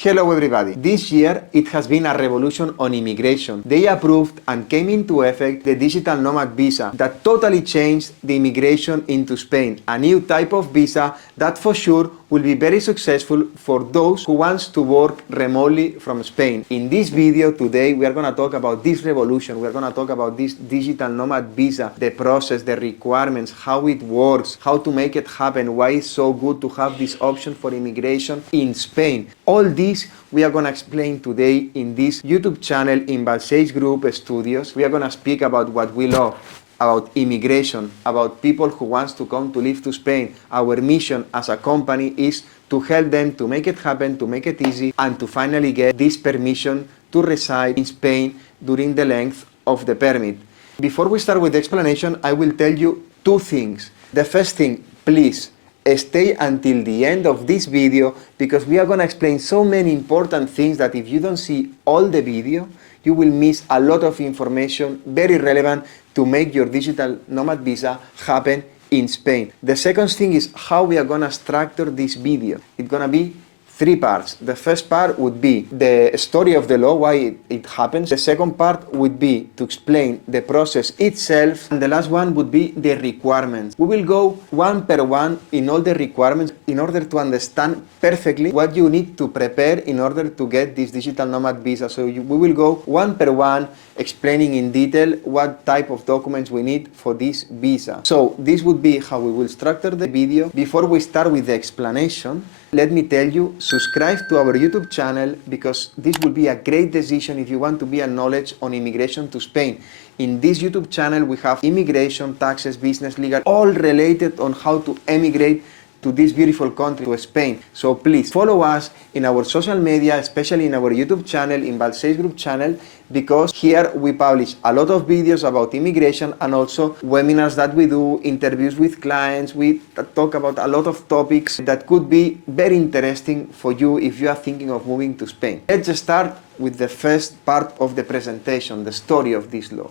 Hello everybody. This year it has been a revolution on immigration. They approved and came into effect the Digital Nomad Visa that totally changed the immigration into Spain. A new type of visa that for sure will be very successful for those who wants to work remotely from Spain. In this video today we are going to talk about this revolution. We are going to talk about this Digital Nomad Visa, the process, the requirements, how it works, how to make it happen, why it's so good to have this option for immigration in Spain. All this we are going to explain today in this YouTube channel in Balsage Group Studios. We are going to speak about what we love, about immigration, about people who wants to come to live to Spain. Our mission as a company is to help them to make it happen, to make it easy, and to finally get this permission to reside in Spain during the length of the permit. Before we start with the explanation, I will tell you two things. The first thing, please stay until the end of this video because we are going to explain so many important things that if you don't see all the video, you will miss a lot of information very relevant to make your digital nomad visa happen in Spain. The second thing is how we are going to structure this video. It's going to be three parts. The first part would be the story of the law, why it happens. The second part would be to explain the process itself. And the last one would be the requirements. We will go one per one in all the requirements in order to understand perfectly what you need to prepare in order to get this digital nomad visa. So we will go one per one, explaining in detail what type of documents we need for this visa. So this would be how we will structure the video. Before we start with the explanation, let me tell you, subscribe to our YouTube channel because this will be a great decision if you want to be a knowledge on immigration to Spain. In this YouTube channel, we have immigration, taxes, business, legal, all related on how to emigrate to this beautiful country, to Spain. So please follow us in our social media, especially in our YouTube channel, in Balsage Group channel, because here we publish a lot of videos about immigration and also webinars that we do, interviews with clients. We talk about a lot of topics that could be very interesting for you if you are thinking of moving to Spain. Let's start with the first part of the presentation, the story of this law.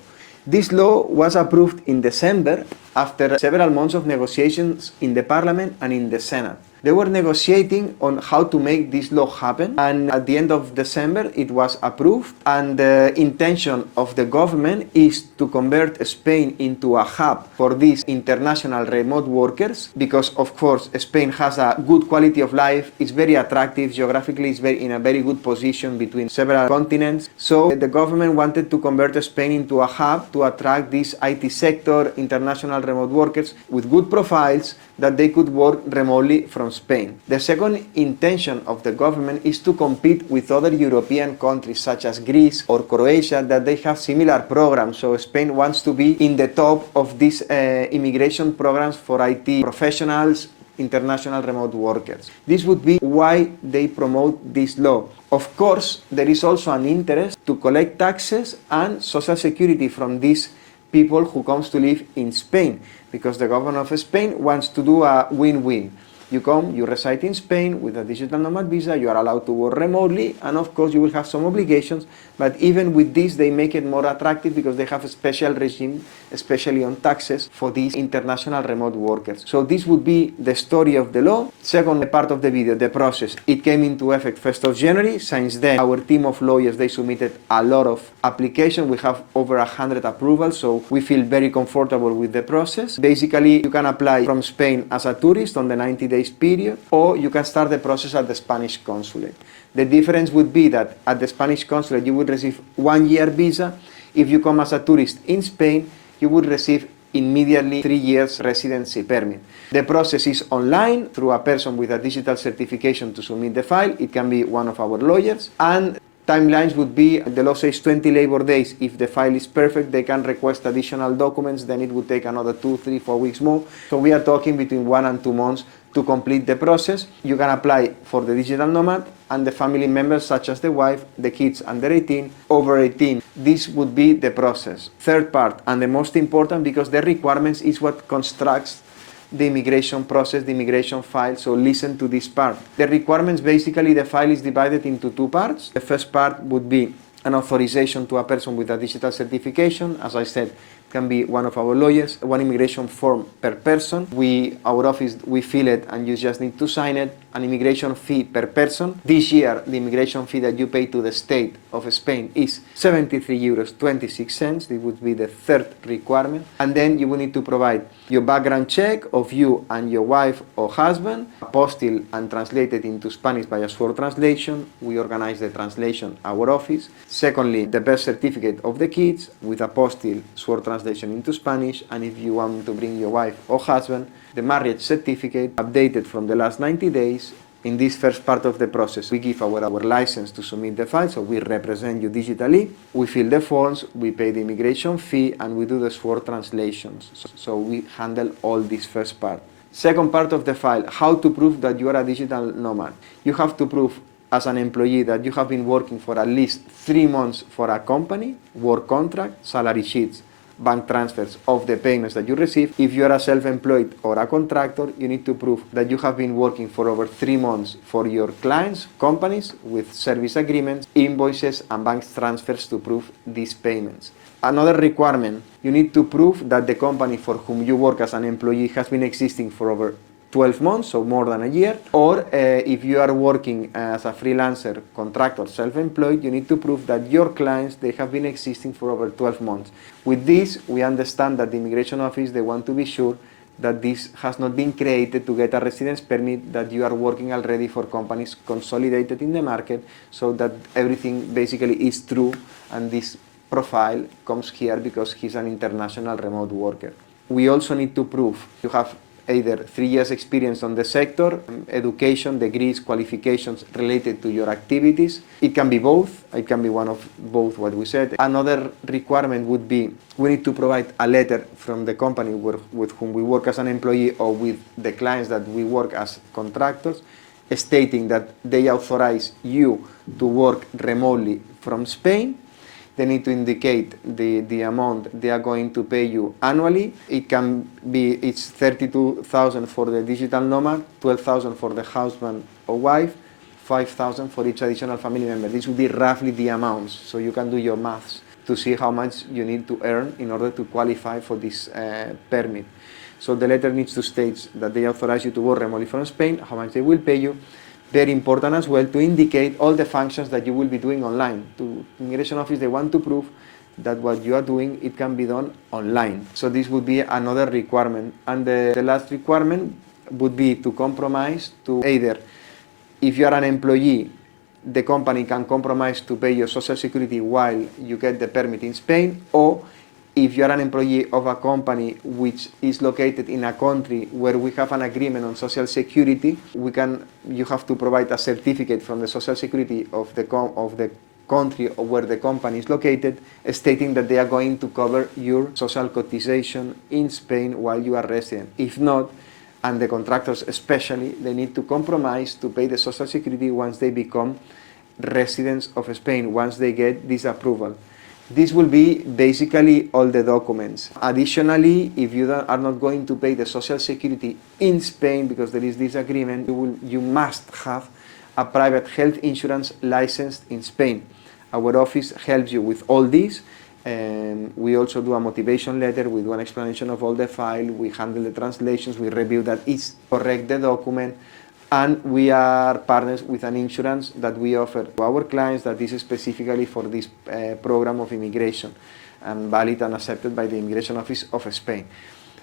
This law was approved in December after several months of negotiations in the Parliament and in the Senate. They were negotiating on how to make this law happen, and at the end of December it was approved, and the intention of the government is to convert Spain into a hub for these international remote workers because of course Spain has a good quality of life, it's very attractive, geographically it's in a very good position between several continents. So the government wanted to convert Spain into a hub to attract this IT sector, international remote workers with good profiles that they could work remotely from Spain. The second intention of the government is to compete with other European countries such as Greece or Croatia that they have similar programs. So Spain wants to be in the top of these immigration programs for IT professionals, international remote workers. This would be why they promote this law. Of course, there is also an interest to collect taxes and social security from these people who comes to live in Spain, because the government of Spain wants to do a win-win. You come, you reside in Spain with a digital nomad visa, you are allowed to work remotely, and of course you will have some obligations, but even with this they make it more attractive because they have a special regime, especially on taxes, for these international remote workers. So this would be the story of the law. Second part of the video, the process. It came into effect 1st of January. Since then, our team of lawyers, they submitted a lot of applications. We have over 100 approvals, so we feel very comfortable with the process. Basically, you can apply from Spain as a tourist on the 90 days period, or you can start the process at the Spanish consulate. The difference would be that at the Spanish consulate you would receive 1 year visa. If you come as a tourist in Spain, you would receive immediately 3 years residency permit. The process is online through a person with a digital certification to submit the file. It can be one of our lawyers, and timelines would be, the law says 20 labor days. If the file is perfect, they can request additional documents, then it would take another 2, 3, 4 weeks more. So we are talking between 1 and 2 months to complete the process. You can apply for the digital nomad and the family members such as the wife, the kids under 18, over 18. This would be the process. Third part, and the most important because the requirements is what constructs the immigration process, the immigration file. So listen to this part. The requirements, basically the file is divided into two parts. The first part would be an authorization to a person with a digital certification. As I said, can be one of our lawyers, one immigration form per person. Our office, we fill it and you just need to sign it. An immigration fee per person. This year, the immigration fee that you pay to the state of Spain is 73 euros 26 cents. This would be the third requirement. And then you will need to provide your background check of you and your wife or husband, apostille and translated into Spanish by a sword translation. We organize the translation at our office. Secondly, the birth certificate of the kids with apostille, sword translation into Spanish. And if you want to bring your wife or husband, the marriage certificate updated from the last 90 days. In this first part of the process, we give our license to submit the file, so we represent you digitally. We fill the forms, we pay the immigration fee, and we do the sword translations. So we handle all this first part. Second part of the file, how to prove that you are a digital nomad. You have to prove as an employee that you have been working for at least 3 months for a company, work contract, salary sheets, bank transfers of the payments that you receive. If you are a self-employed or a contractor, you need to prove that you have been working for over 3 months for your clients, companies, with service agreements, invoices, and bank transfers to prove these payments. Another requirement, you need to prove that the company for whom you work as an employee has been existing for over 12 months, so more than a year, or if you are working as a freelancer, contractor, self-employed, you need to prove that your clients, they have been existing for over 12 months. With this, we understand that the immigration office, they want to be sure that this has not been created to get a residence permit, that you are working already for companies consolidated in the market, so that everything basically is true, and this profile comes here because he's an international remote worker. We also need to prove you have either 3 years experience on the sector, education, degrees, qualifications related to your activities. It can be both. It can be one of both what we said. Another requirement would be we need to provide a letter from the company with whom we work as an employee or with the clients that we work as contractors, stating that they authorize you to work remotely from Spain. They need to indicate the amount they are going to pay you annually. It can be, it's 32,000 for the digital nomad, 12,000 for the husband or wife, 5,000 for each additional family member. This would be roughly the amounts, so you can do your maths to see how much you need to earn in order to qualify for this permit. So the letter needs to state that they authorize you to work remotely from Spain, how much they will pay you. Very important as well to indicate all the functions that you will be doing online. To immigration office, they want to prove that what you are doing, it can be done online. So this would be another requirement. And the last requirement would be to compromise to either, if you are an employee, the company can compromise to pay your social security while you get the permit in Spain, or if you are an employee of a company which is located in a country where we have an agreement on social security, you have to provide a certificate from the social security of the country where the company is located, stating that they are going to cover your social cotization in Spain while you are resident. If not, and the contractors especially, they need to compromise to pay the social security once they become residents of Spain, once they get this approval. This will be basically all the documents. Additionally, if you are not going to pay the social security in Spain because there is this agreement, you must have a private health insurance licensed in Spain. Our office helps you with all this. We also do a motivation letter with one explanation of all the file. We handle the translations. We review that it's correct, the document. And we are partners with an insurance that we offer to our clients that is specifically for this program of immigration and valid and accepted by the Immigration Office of Spain.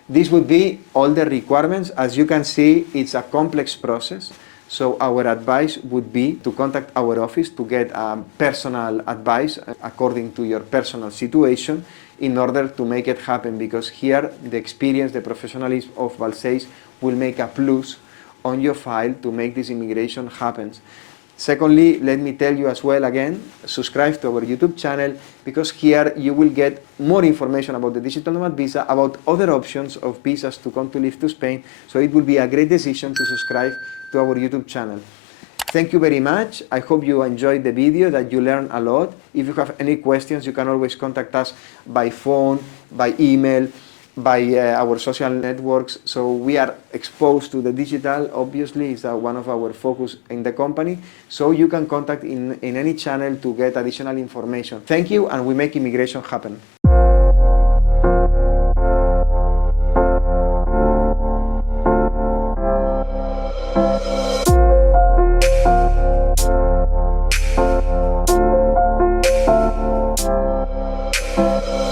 This would be all the requirements. As you can see, it's a complex process. So our advice would be to contact our office to get personal advice according to your personal situation in order to make it happen, because here the experience, the professionalism of Balsais will make a plus on your file to make this immigration happen. Secondly, let me tell you as well again, subscribe to our YouTube channel, because here you will get more information about the Digital Nomad Visa, about other options of visas to come to live to Spain. So it will be a great decision to subscribe to our YouTube channel. Thank you very much. I hope you enjoyed the video, that you learned a lot. If you have any questions, you can always contact us by phone, by email, by our social networks. So we are exposed to the digital, obviously, is one of our focus in the company. So you can contact in any channel to get additional information. Thank you, and we make immigration happen. Bye.